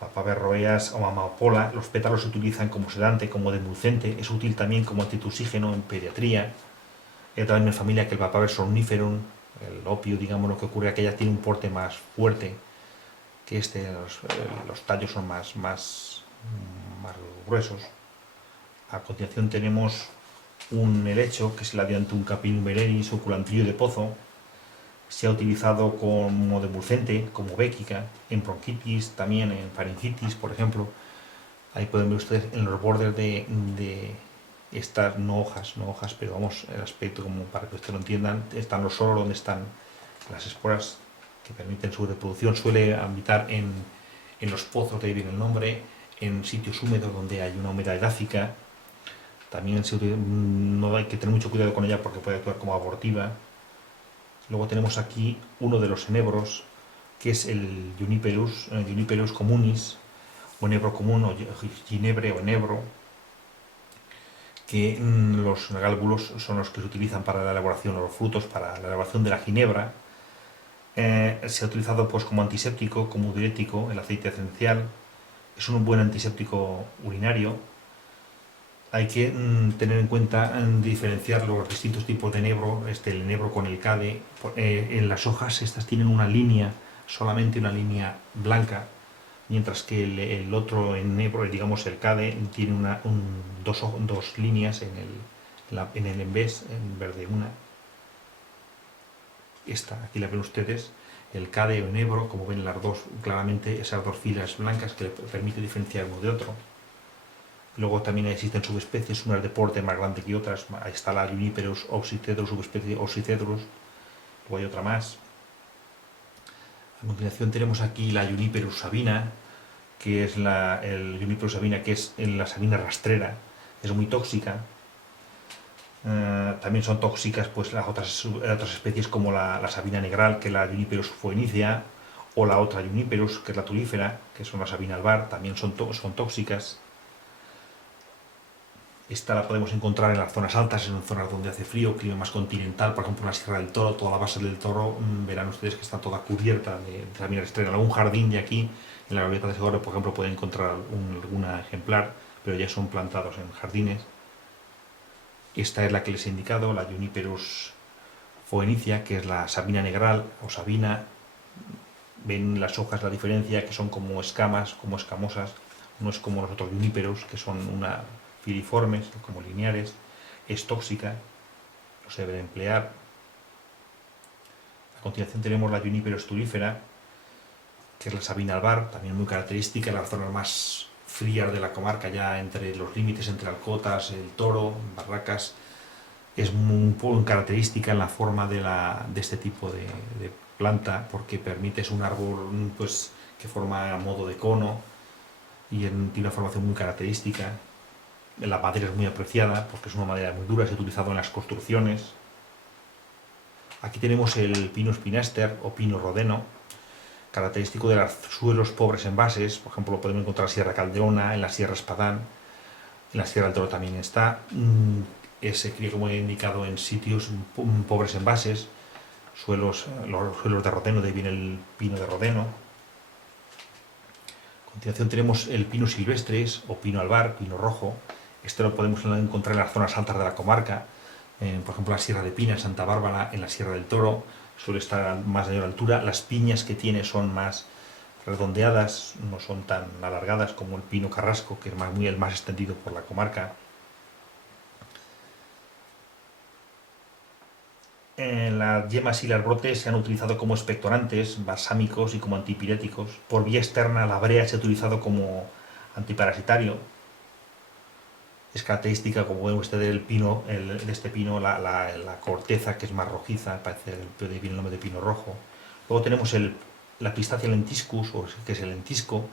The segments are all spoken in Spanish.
Papaver rhoeas o amapola, los pétalos se utilizan como sedante, como demulcente, es útil también como antitusígeno en pediatría. Es de la misma familia que el Papaver somniferum, el opio, digamos, lo que ocurre es que ella tiene un porte más fuerte que este, los tallos son más gruesos. A continuación tenemos un helecho, que es el Adiantum capilum suculantrillo de pozo. Se ha utilizado como demulcente, como béquica, en bronquitis, también en faringitis, por ejemplo. Ahí pueden ver ustedes en los bordes de estas, no hojas, pero vamos, el aspecto como para que ustedes lo entiendan, están los soros donde están las esporas que permiten su reproducción. Suele habitar en los pozos, de ahí viene el nombre, en sitios húmedos donde hay una humedad edáfica. También no hay que tener mucho cuidado con ella porque puede actuar como abortiva. Luego tenemos aquí uno de los enebros, que es el Juniperus communis, o enebro común, o ginebre o enebro, que los gálbulos son los que se utilizan para la elaboración, los frutos para la elaboración de la ginebra. Se ha utilizado pues como antiséptico, como diurético, el aceite esencial. Es un buen antiséptico urinario. Hay que tener en cuenta diferenciar los distintos tipos de enebro, el enebro con el cade. En las hojas estas tienen una línea, solamente una línea blanca, mientras que el otro enebro, digamos el cade, tiene dos líneas en el envés, en verde una. Esta, aquí la ven ustedes, el cade o enebro, como ven las dos, claramente esas dos filas blancas que le permite diferenciar uno de otro. Luego también existen subespecies, unas de porte más grande que otras. Ahí está la Juniperus oxycedrus, subespecie oxycedrus. Luego hay otra más. A continuación tenemos aquí la Juniperus sabina, que es el Juniperus sabina, que es la sabina rastrera. Es muy tóxica. También son tóxicas pues las otras especies como la sabina negral, que es la Juniperus foenicia, o la otra Juniperus, que es la tulífera, que son la sabina albar, también son tóxicas. Esta la podemos encontrar en las zonas altas, en zonas donde hace frío, clima más continental, por ejemplo en la Sierra del Toro, toda la base del Toro, verán ustedes que está toda cubierta de sabina rastrera. En algún jardín de aquí, en la Glorieta de Segorbe, por ejemplo, pueden encontrar algún ejemplar, pero ya son plantados en jardines. Esta es la que les he indicado, la Juniperus foenicia, que es la sabina negral o sabina. Ven las hojas la diferencia, que son como escamas, como escamosas, no es como los otros Juniperus, que son filiformes, como lineares. Es tóxica, no se debe emplear. A continuación tenemos la Juniperus tulífera, que es la sabina albar, también muy característica en las zonas más frías de la comarca, ya entre los límites entre Alcotas, el Toro, Barracas. Es muy característica en la forma de este tipo de planta, porque permite, es un árbol pues, que forma a modo de cono y tiene una formación muy característica. La madera es muy apreciada porque es una madera muy dura, se ha utilizado en las construcciones. Aquí tenemos el Pinus pinaster o pino rodeno, característico de los suelos pobres en bases. Por ejemplo, lo podemos encontrar en la Sierra Caldeona, en la Sierra Espadán, en la Sierra del Toro también está. Se cría, como he indicado, en sitios pobres en bases, los suelos de rodeno, de ahí viene el pino de rodeno. A continuación tenemos el pino silvestres o pino albar, pino rojo. Este lo podemos encontrar en las zonas altas de la comarca, por ejemplo, en la Sierra de Pina, en Santa Bárbara, en la Sierra del Toro, suele estar a más mayor altura. Las piñas que tiene son más redondeadas, no son tan alargadas como el pino carrasco, que es el más extendido por la comarca. Las yemas y los brotes se han utilizado como expectorantes, balsámicos y como antipiréticos. Por vía externa, la brea se ha utilizado como antiparasitario. Es característica, como ven ustedes, de este pino, la corteza, que es más rojiza, parece de ahí viene el nombre de pino rojo. Luego tenemos la Pistacia lentiscus, que es el lentisco,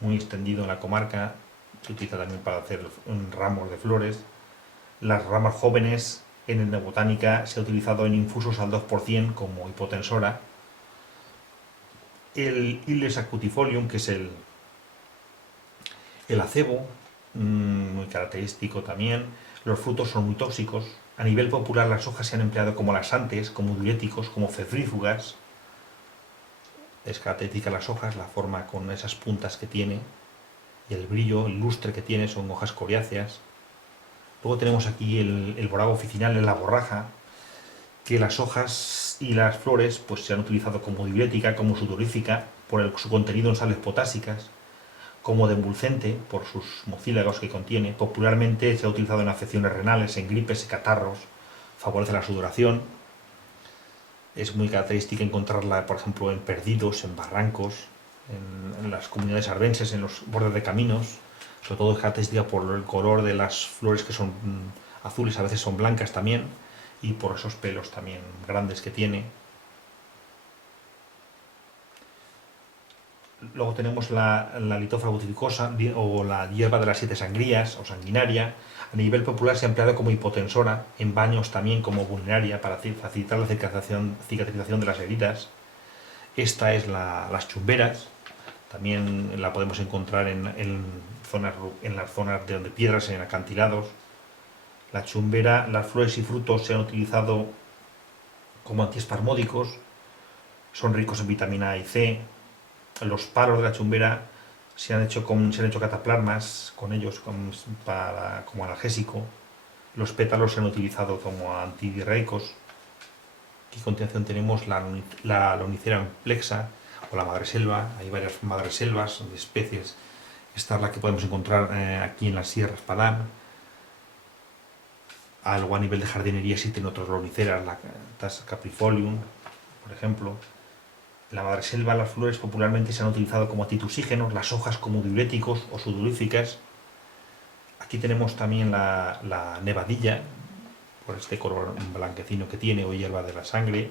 muy extendido en la comarca. Se utiliza también para hacer ramos de flores. Las ramas jóvenes en etnobotánica se ha utilizado en infusos al 2% como hipotensora. El Iles acutifolium, que es el acebo, muy característico también. Los frutos son muy tóxicos. A nivel popular, las hojas se han empleado como laxantes, como diuréticos, como febrífugas. Es característica las hojas, la forma con esas puntas que tiene y el brillo, el lustre que tiene, son hojas coriáceas. Luego tenemos aquí el borago oficinal en la borraja, que las hojas y las flores pues, se han utilizado como diurética, como sudorífica, por su contenido en sales potásicas, como de emulcente, por sus mucílagos que contiene. Popularmente se ha utilizado en afecciones renales, en gripes y catarros, favorece la sudoración. Es muy característica encontrarla, por ejemplo, en perdidos, en barrancos, en las comunidades arbenses, en los bordes de caminos. Sobre todo es característica por el color de las flores, que son azules, a veces son blancas también, y por esos pelos también grandes que tiene. Luego tenemos la litofra butificosa, o la hierba de las siete sangrías o sanguinaria. A nivel popular se ha empleado como hipotensora, en baños también como vulneraria, para facilitar la cicatrización de las heridas. Esta es las chumberas, también la podemos encontrar en las zonas de donde piedras, en acantilados. La chumbera, las flores y frutos se han utilizado como antiespasmódicos, son ricos en vitamina A y C. Los palos de la chumbera se han hecho cataplasmas con ellos como analgésico. Los pétalos se han utilizado como antidiarreicos. Aquí a continuación tenemos la Lonicera amplexa o la madreselva. Hay varias madreselvas de especies. Esta es la que podemos encontrar aquí en las sierras Padán. Algo a nivel de jardinería existen otros loniceras, la Taxa caprifolium, por ejemplo. En la madreselva las flores popularmente se han utilizado como antitusígenos, las hojas como diuréticos o sudoríficas. Aquí tenemos también la nevadilla, por este color blanquecino que tiene, o hierba de la sangre,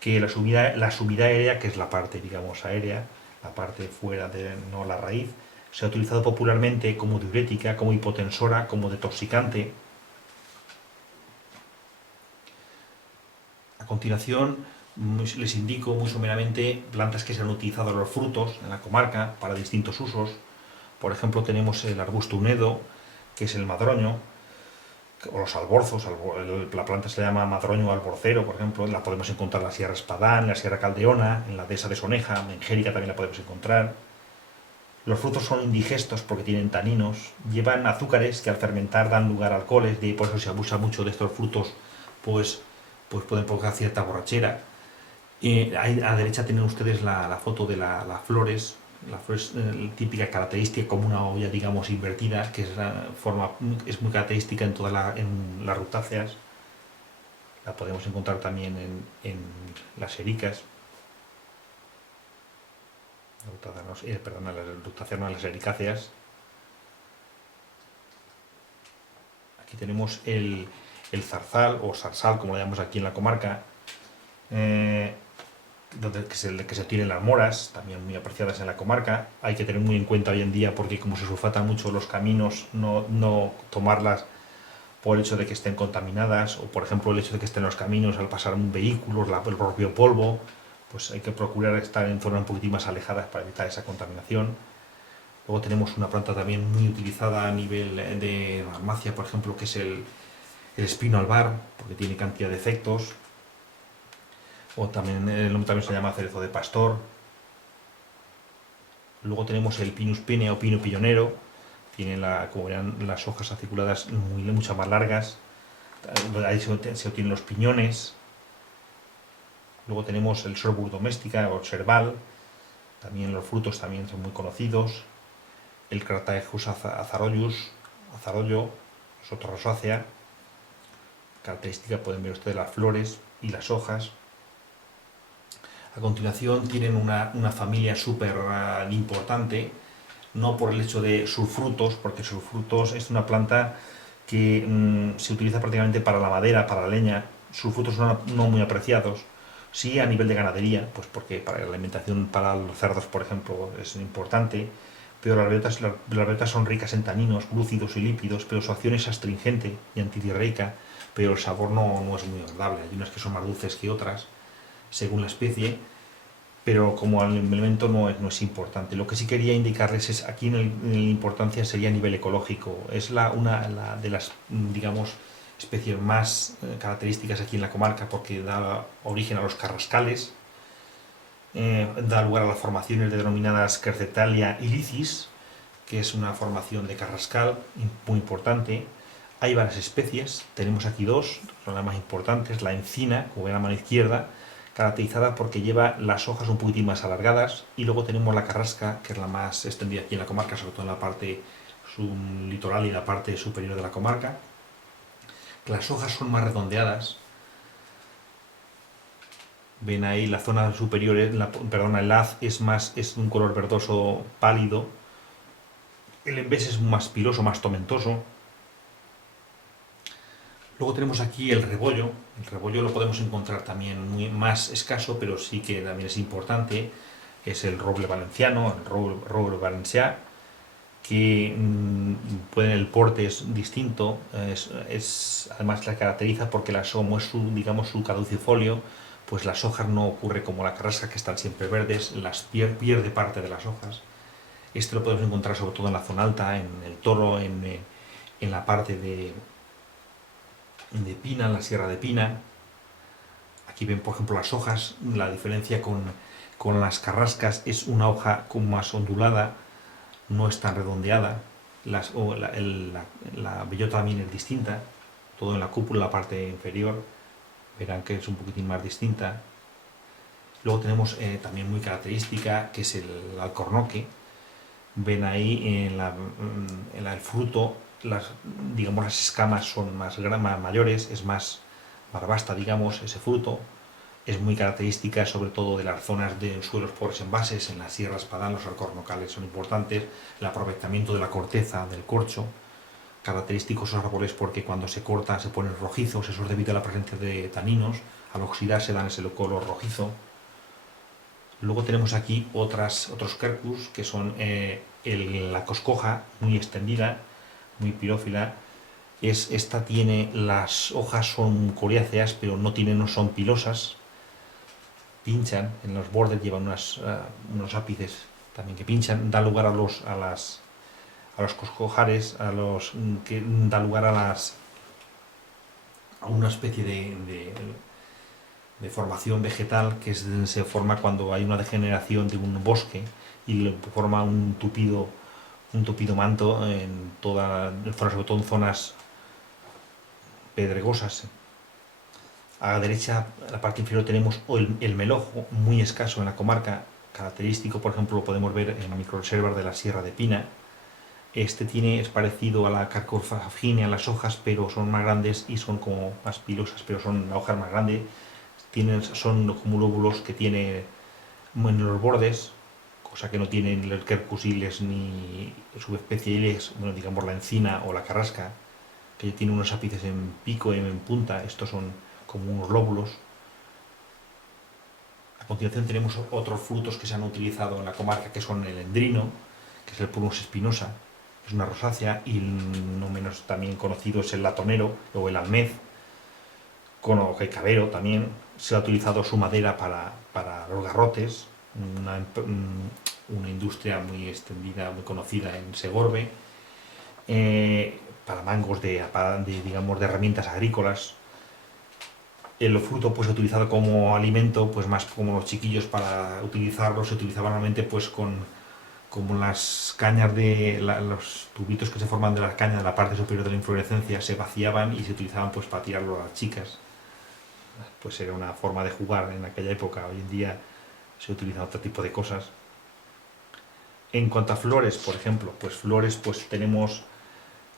que la subida aérea, que es la parte, digamos, aérea, la parte fuera de no la raíz, se ha utilizado popularmente como diurética, como hipotensora, como detoxicante. A continuación les indico muy someramente plantas que se han utilizado los frutos en la comarca para distintos usos. Por ejemplo, tenemos el arbusto unedo, que es el madroño, o los alborzos. La planta se llama madroño alborcero, por ejemplo. La podemos encontrar en la Sierra Espadán, en la Sierra Caldeona, en la dehesa de Soneja, en Jérica también la podemos encontrar. Los frutos son indigestos porque tienen taninos, llevan azúcares que al fermentar dan lugar a alcoholes, y por eso se abusa mucho de estos frutos, pues, pues pueden provocar cierta borrachera. Ahí a la derecha tienen ustedes la foto de las flores. La flor es típica característica, como una olla, digamos, invertida, que es muy característica en las rutáceas. La podemos encontrar también en las ericas. Perdón, las rutáceas, no, las ericáceas. Aquí tenemos el zarzal, o zarzal, como lo llamamos aquí en la comarca, que se tienen las moras, también muy apreciadas en la comarca. Hay que tener muy en cuenta hoy en día, porque como se sulfatan mucho los caminos, no tomarlas por el hecho de que estén contaminadas, o por ejemplo el hecho de que estén en los caminos al pasar un vehículo, el propio polvo. Pues hay que procurar estar en zonas un poquitín más alejadas para evitar esa contaminación. Luego tenemos una planta también muy utilizada a nivel de farmacia, por ejemplo, que es el espino albar, porque tiene cantidad de efectos. O también el nombre también se llama cerezo de pastor. Luego tenemos el Pinus pinea o pino pillonero. Tiene, como verán, las hojas aciculadas mucho más largas. Ahí se obtienen los piñones. Luego tenemos el Sorbus domestica o serval. También los frutos también son muy conocidos. El Crataegus azarollo, es otra rosácea. Característica, pueden ver ustedes las flores y las hojas. A continuación tienen una familia súper importante, no por el hecho de sus frutos, porque sus frutos es una planta que se utiliza prácticamente para la madera, para la leña. Sus frutos son no muy apreciados. Sí, a nivel de ganadería, pues porque para la alimentación para los cerdos, por ejemplo, es importante, pero las bellotas son ricas en taninos, glúcidos y lípidos, pero su acción es astringente y antidiarreica, pero el sabor no es muy agradable. Hay unas que son más dulces que otras, según la especie, pero como alimento no es importante. Lo que sí quería indicarles es, aquí en la importancia sería a nivel ecológico. Es una de las, digamos, especies más características aquí en la comarca, porque da origen a los carrascales. Da lugar a las formaciones denominadas Quercetalia y Licis, que es una formación de carrascal muy importante. Hay varias especies, tenemos aquí dos, son las más importantes, la encina, como ven a la mano izquierda, caracterizada porque lleva las hojas un poquitín más alargadas, y luego tenemos la carrasca, que es la más extendida aquí en la comarca, sobre todo en la parte litoral y la parte superior de la comarca. Las hojas son más redondeadas, ven ahí la zona superior, el haz es de un color verdoso pálido, el envés es más piloso, más tomentoso. Luego tenemos aquí el rebollo. El rebollo lo podemos encontrar también más escaso, pero sí que también es importante. Es el roble valenciano, el roble valencià, que el porte es distinto. Además la caracteriza porque como es digamos, su caducifolio, pues las hojas no ocurre como la carrasca, que están siempre verdes, las pierde parte de las hojas. Este lo podemos encontrar sobre todo en la zona alta, en el Toro, en la parte de Pina, en la Sierra de Pina. Aquí ven, por ejemplo, las hojas. La diferencia con las carrascas es una hoja como más ondulada, no es tan redondeada. La bellota también es distinta, todo en la cúpula, la parte inferior, verán que es un poquitín más distinta. Luego tenemos también muy característica, que es el alcornoque. Ven ahí el fruto, digamos, las escamas son más mayores, es más barbasta, digamos, ese fruto. Es muy característica sobre todo de las zonas de suelos pobres en bases, en las sierras Padán, los alcornocales son importantes, el aprovechamiento de la corteza, del corcho, característicos esos árboles porque cuando se cortan se ponen rojizos, eso es debido a la presencia de taninos, al oxidarse dan ese color rojizo. Luego tenemos aquí otros quercus, que son la coscoja, muy extendida, muy pirófila. Esta tiene, las hojas son coriáceas, pero no son pilosas, pinchan, en los bordes llevan unos ápices también que pinchan, da lugar a los coscojares, que da lugar a una especie de formación vegetal se forma cuando hay una degeneración de un bosque y forma un tupido manto sobre todo en zonas pedregosas. A la derecha, en la parte inferior, tenemos el melojo, muy escaso en la comarca, característico, por ejemplo, lo podemos ver en microreservas de la Sierra de Pina. Es parecido a la Carcophaginia, las hojas, pero son más grandes y son como más pilosas, pero la hoja es más grande. Son como lóbulos que tiene en los bordes, cosa que no tienen los quercusiles ni subespecie iles, bueno, digamos la encina o la carrasca, que tiene unos ápices en pico y en punta. Estos son como unos lóbulos. A continuación tenemos otros frutos que se han utilizado en la comarca, que son el endrino, que es el Prunus espinosa, es una rosácea, y no menos también conocido es el latonero o el almez, con el cabero también. Se ha utilizado su madera para los garrotes, una industria muy extendida, muy conocida en Segorbe, para mangos digamos, de herramientas agrícolas. El fruto pues utilizado como alimento, pues más como los chiquillos para utilizarlo, se utilizaba normalmente pues como las cañas los tubitos que se forman de las cañas de la parte superior de la inflorescencia se vaciaban y se utilizaban pues para tirarlo a las chicas. Pues era una forma de jugar en aquella época. Hoy en día se utilizan otro tipo de cosas. En cuanto a flores, por ejemplo, pues flores pues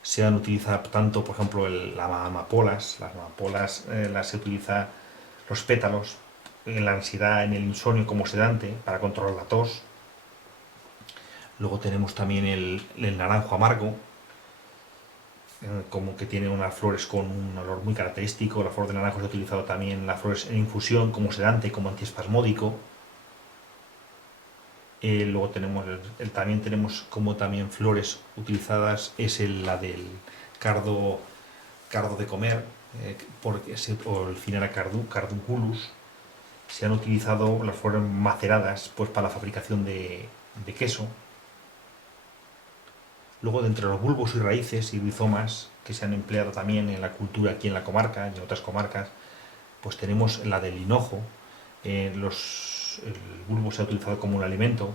se han utilizado tanto, por ejemplo, las amapolas las se utiliza los pétalos en la ansiedad, en el insomnio como sedante para controlar la tos. Luego tenemos también el naranjo amargo, como que tiene unas flores con un olor muy característico. La flor de naranjo se ha utilizado también las flores en infusión como sedante, como antiespasmódico. Luego también tenemos como también flores utilizadas, es la del cardo de comer, o el Cinera cardunculus. Se han utilizado las flores maceradas pues para la fabricación de queso. Luego, de entre los bulbos y raíces y rizomas que se han empleado también en la cultura aquí en la comarca y en otras comarcas, pues tenemos la del hinojo. el bulbo se ha utilizado como un alimento.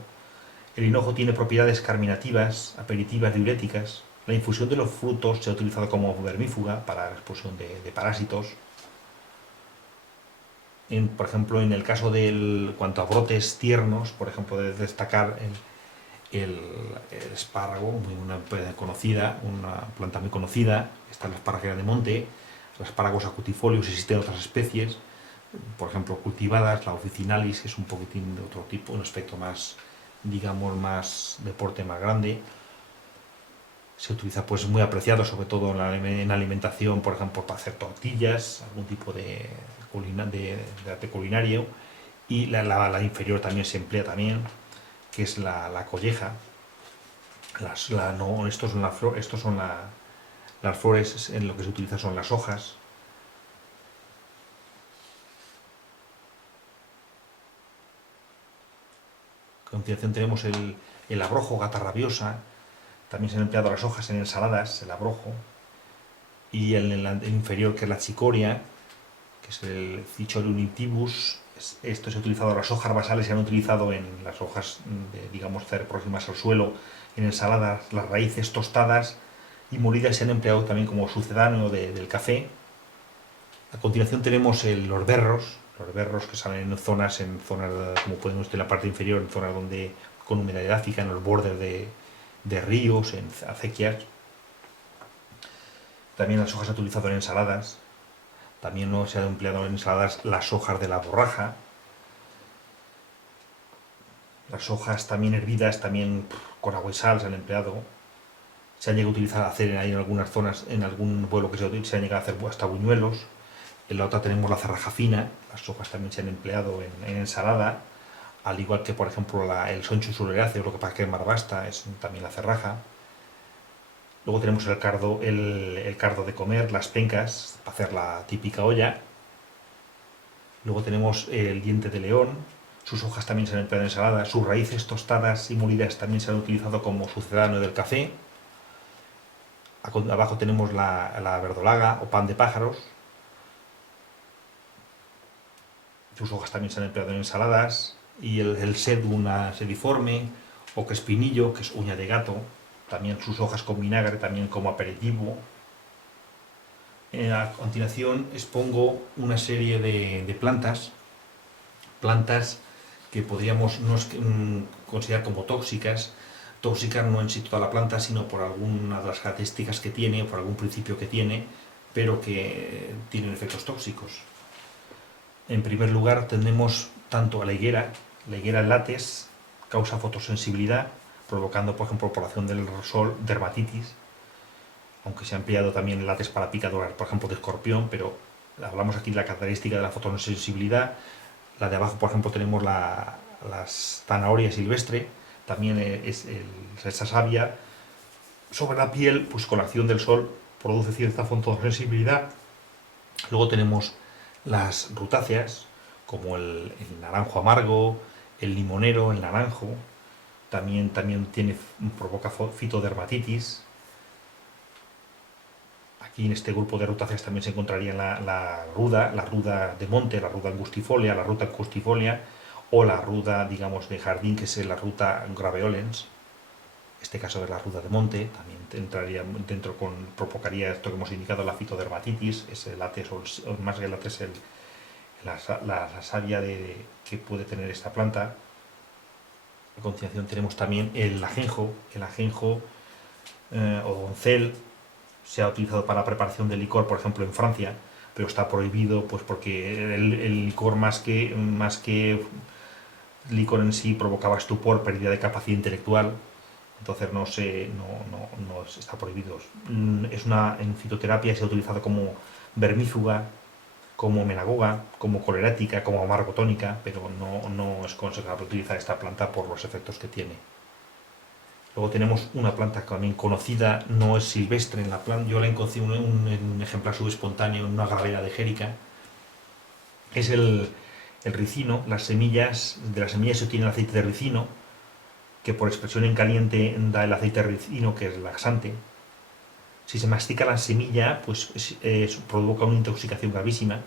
El hinojo tiene propiedades carminativas, aperitivas, diuréticas. La infusión de los frutos se ha utilizado como vermífuga para la expulsión de parásitos. Por ejemplo, en el caso del cuanto a brotes tiernos, por ejemplo, de destacar el espárrago, una planta muy conocida, está la esparraguera de monte, los espárragos acutifolios, existen otras especies, por ejemplo, cultivadas, la officinalis, que es un poquitín de otro tipo, un aspecto más, digamos, más de porte más grande. Se utiliza pues muy apreciado, sobre todo en la alimentación, por ejemplo, para hacer tortillas, algún tipo de arte culinario. Y la inferior también se emplea también, que es la colleja. No, estos son las flores, en lo que se utiliza son las hojas. A continuación tenemos el abrojo, gata rabiosa. También se han empleado las hojas en ensaladas, el abrojo. Y el inferior, que es la chicoria, que es el Cichorium nitibus. Esto se ha utilizado, las hojas basales se han utilizado en las hojas, digamos, próximas al suelo, en ensaladas, las raíces tostadas y molidas se han empleado también como sucedáneo del café. A continuación tenemos los berros que salen en zonas, como pueden ver en la parte inferior, en zonas donde con humedad edáfica, en los bordes de ríos, en acequias. También las hojas se han utilizado en ensaladas. También no se han empleado en ensaladas las hojas de la borraja. Las hojas también hervidas, también con agua y sal se han empleado. Se han llegado a utilizar, hacer ahí en algunas zonas, en algún pueblo que se han llegado a hacer hasta buñuelos. En la otra tenemos la cerraja fina, las hojas también se han empleado en ensalada, al igual que por ejemplo el soncho suleráceo, lo que pasa que es marbasta, es también la cerraja. Luego tenemos el cardo de comer, las pencas, para hacer la típica olla. Luego tenemos el diente de león, sus hojas también se han empleado en ensalada, sus raíces tostadas y molidas también se han utilizado como sucedáneo del café. Abajo tenemos la verdolaga o pan de pájaros. Sus hojas también se han empleado en ensaladas. Y el sedum sediforme o crespinillo, que es uña de gato, también sus hojas con vinagre, también como aperitivo. A continuación expongo una serie de plantas que podríamos considerar como tóxicas no en sí toda la planta, sino por alguna de las características que tiene, por algún principio que tiene, pero que tienen efectos tóxicos. En primer lugar tenemos tanto a la higuera en látex causa fotosensibilidad, provocando por ejemplo por acción del sol dermatitis, aunque se ha empleado también el látex para picaduras, por ejemplo de escorpión, pero hablamos aquí de la característica de la fotosensibilidad. La de abajo, por ejemplo, tenemos las zanahoria silvestre, también esa savia sobre la piel, pues con la acción del sol produce cierta fotosensibilidad. Luego tenemos las rutáceas, como el naranjo amargo, el limonero, el naranjo, también provoca fitodermatitis. Aquí en este grupo de rutáceas también se encontraría la ruda de monte, la ruda angustifolia, o la ruda, digamos, de jardín, que es la ruta graveolens. Este caso de la ruda de monte también entraría dentro provocaría esto que hemos indicado, la fitodermatitis, ese látex, o más que el látex, la savia que puede tener esta planta. A continuación tenemos también el ajenjo o doncel. Se ha utilizado para la preparación de licor, por ejemplo, en Francia, pero está prohibido pues porque el licor más que licor en sí provocaba estupor, pérdida de capacidad intelectual, entonces no está prohibido. En fitoterapia se ha utilizado como vermífuga, como menagoga, como colerática, como amargotónica, pero no es aconsejable utilizar esta planta por los efectos que tiene. Luego tenemos una planta también conocida, no es silvestre en la planta, yo la encontré un ejemplar subespontáneo en una gravera de Jérica. Es el ricino. De las semillas se obtiene el aceite de ricino, que por expresión en caliente da el aceite de ricino, que es laxante. Si se mastica la semilla, pues provoca una intoxicación gravísima.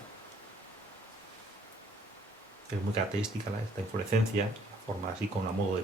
es muy característica esta inflorescencia, la forma así con a modo de